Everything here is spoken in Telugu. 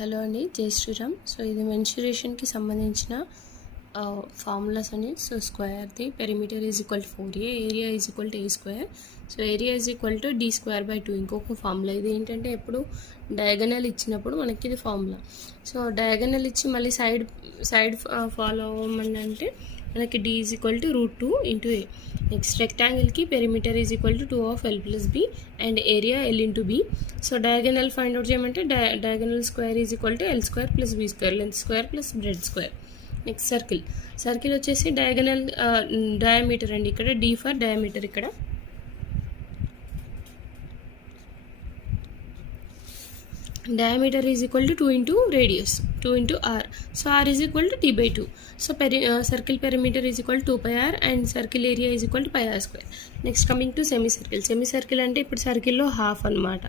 హలో అండి, జై శ్రీరామ్. సో ఇది మెన్సురేషన్కి సంబంధించిన ఫార్ములాస్ అని. సో స్క్వేర్ది perimeter is equal to 4a, area is equal to a square. So area is equal to d square by 2 ఇంకొక ఫార్ములా. ఇది ఏంటంటే ఎప్పుడు డయాగనల్ ఇచ్చినప్పుడు మనకి ఇది ఫార్ములా. సో డయాగనల్ ఇచ్చి మళ్ళీ సైడ్ ఫాలో అవ్వమని అంటే మనకి d is equal to √2 into a. Next రెక్టాంగిల్కి perimeter is equal to 2 of l plus b and area l into b. So diagonal find out చేయమంటే diagonal square is equal to l square plus b square, length square plus breadth square. Next circle వచ్చేసి డయాగనల్ డయామీటర్ అండి. ఇక్కడ d ఫర్ డయామీటర్, ఇక్కడ diameter is equal to 2 into radius, 2 into r. So r is equal to t by 2. So circle perimeter is equal to 2 pi r and circle area is equal to pi r square. Next coming to semicircle. Semicircle అంటే ఇప్పుడు సర్కిల్లో హాఫ్ అన్నమాట.